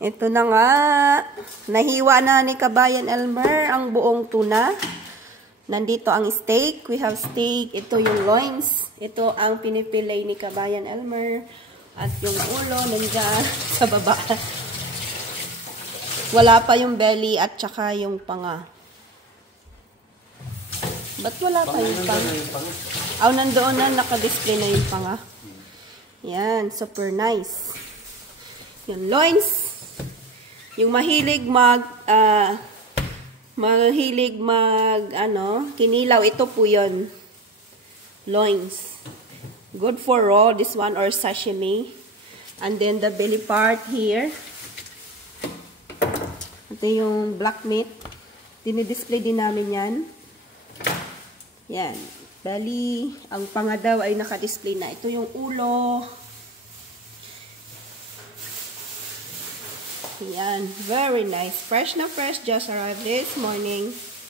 Ito na nga. Nahiwa na ni Kabayan Elmer ang buong tuna. Nandito ang steak. We have steak. Ito yung loins. Ito ang pinipilay ni Kabayan Elmer. At yung ulo nandiyan sa baba. Wala pa yung belly at saka yung panga. Ba't wala pa yung panga? Nandoon na, naka-display na yung panga. Yan, super nice. Yung loins. Yung mahilig kinilaw, ito po yun. Loins. Good for raw, this one, or sashimi. And then the belly part here. Ito yung black meat. Dinidisplay din namin yan. Yan. Belly. Ang panga daw ay naka-display na. Ito yung ulo. Yan. Very nice. Fresh na fresh. Just arrived this morning.